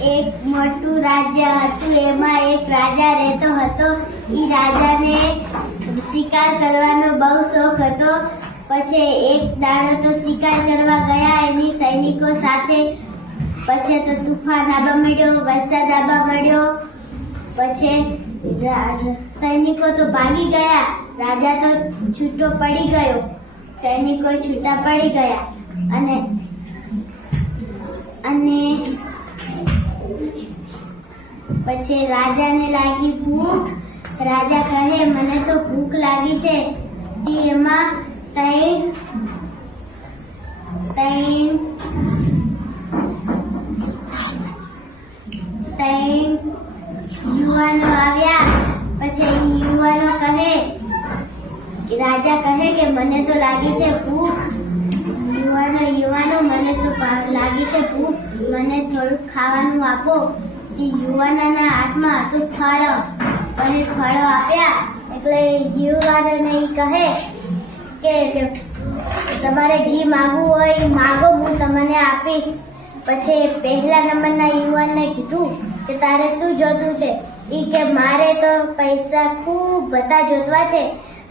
એક મોટું રાજ્ય હતું. એમાં એક રાજા રહેતો હતો. ઈ રાજાને શિકાર કરવાનો બહુ શોખ હતો. પછી એક દાડો તો શિકાર કરવા ગયા એની સૈનિકો સાથે. પછી તો તુફાન આવવા માંડ્યો, વરસાદ આવવા માંડ્યો. પછી સૈનિકો તો ભાગી ગયા, રાજા તો છૂટો પડી ગયો. સૈનિકો છૂટા પડી ગયા અને પછી રાજાને લાગી ભૂખ. રાજા કહે મને તો ભૂખ લાગી છે. એમાં ત્રણ યુવાનો આવ્યા. પછી યુવાનો કહે, રાજા કહે કે મને તો લાગી છે ભૂખ. યુવાનો મને તો લાગી છે ભૂખ, મને થોડુંક ખાવાનું આપો. યુવાનોના હાથમાં હતું ફળો. અને ફળો આપ્યા એટલે યુવાનોને કહે કે તમારે જે માગવું હોય માગો, હું તમને આપીશ. પછી પહેલા નંબરના યુવાનને કીધું કે તારે શું જોતું છે? એ કે મારે તો પૈસા ખૂબ બધા જોતવા છે.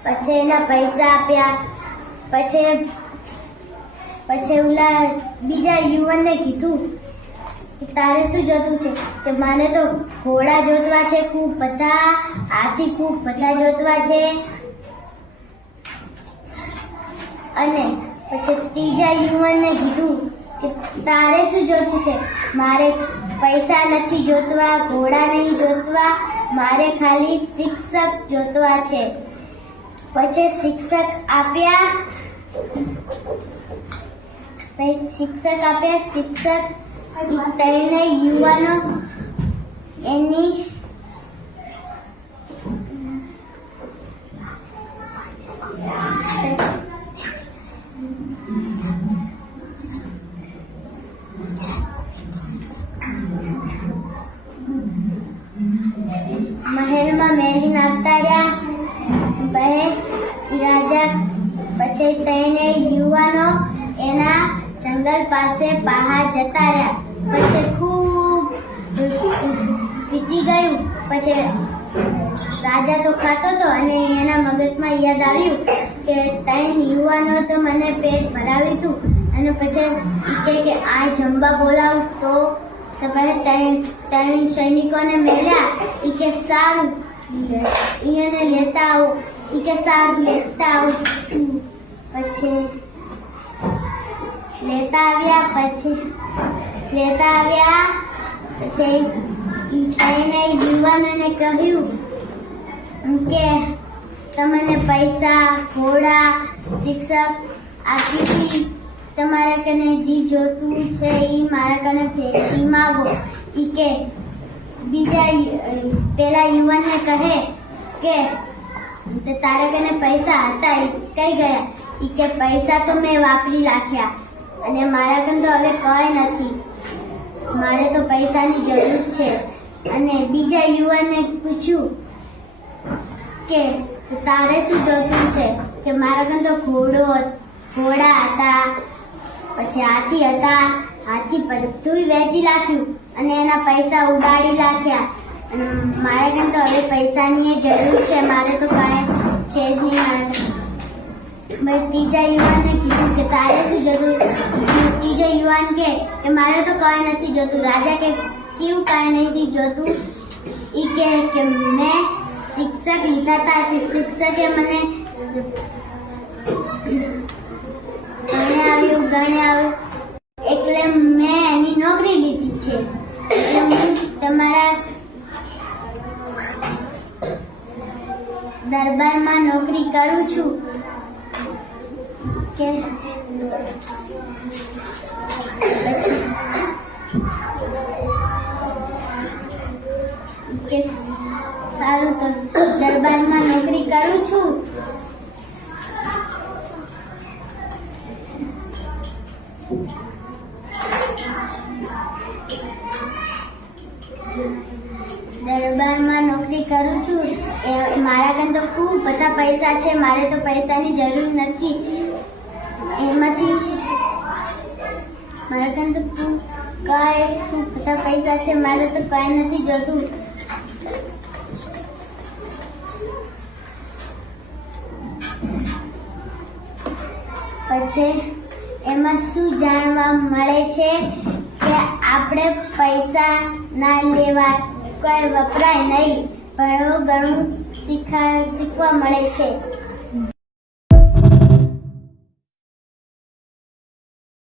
પછી એના પૈસા આપ્યા. પછી ઓલા બીજા યુવાનને કીધું કે તારે શું જોતું છે? કે મને તો ઘોડા જોતવા છે ખૂબ બધા, હાથી ખૂબ બધા જોતવા છે. અને પછી ત્રીજા યુવાનને કીધું કે તારે શું જોતું છે? મારે પૈસા નથી જોતવા, ઘોડા નહીં જોતવા, મારે ખાલી શિક્ષક જોતવા છે. પછી શિક્ષક આપ્યા. શિક્ષક ત્રણે યુવાનો એની મહેલમાં મેલીને આવતા રહ્યા. પછી ત્રણે યુવાનો એના જંગલ પાસે બહાર જતા રહ્યા. પછી ખૂબ વીતી ગયું. પછી રાજા તો ખાતો હતો અને એના મગજમાં યાદ આવ્યું કે ત્રણ યુવાનો તો મને પેટ ભરાવ્યું હતું. અને પછી કે આ જમવા બોલાવું તો ત્રણ સૈનિકોને મળ્યા. કે સારું એને લેતા આવો. કે સારું લેતા આવું. પછી લેતા આવ્યા. પછી એને યુવાનોને કહ્યું કે તમને પૈસા, ઘોડા, શિક્ષક આપી હતી. તમારા કને જે જોતું છે એ મારા કને ફેરવી માગો. કે પેલા યુવાનને કહે કે તારા કને પૈસા હતા એ કઈ ગયા? કે પૈસા તો મેં વાપરી નાખ્યા અને મારા કને તો હવે કઈ નથી, મારે તો પૈસાની જરૂર છે. અને બીજા યુવાનને પૂછ્યું કે તારે શું જોતું છે? કે મારા કને તો ઘોડા હતા, પછી હાથી હતા. હાથી બધું વેચી નાખ્યું અને એના પૈસા ઉડાડી નાખ્યા. અને મારા કને તો હવે પૈસાની જરૂર છે, મારે તો કાંઈ છે જ નહીં. ત્રીજા યુવાનને કીધું કે તારે શું જોતું? ત્રીજો યુવાન કે મારે તો કઈ નથી જોતું. રાજા કે કેવું કાંઈ નથી જોતું? એ કે મેં શિક્ષક લીધા હતા, શિક્ષકે મને ગણ્યા એટલે મેં એની નોકરી લીધી છે. એટલે હું તમારા દરબારમાં નોકરી કરું છું. કે સારું તો દરબારમાં નોકરી કરું છું. દરબારમાં નોકરી કરું છું. મારા કન તો ખૂબ બધા પૈસા છે, મારે તો પૈસાની જરૂર નથી. એમાંથી મારા કન તો ખૂબ કઈ બધા પૈસા છે, મારે તો કઈ નથી જોતું. પછી એમાં શું જાણવા મળે છે કે આપણે પૈસા ના લેવા, કોઈ વપરાય નહીં, પણ એવું ઘણું શીખવા મળે છે.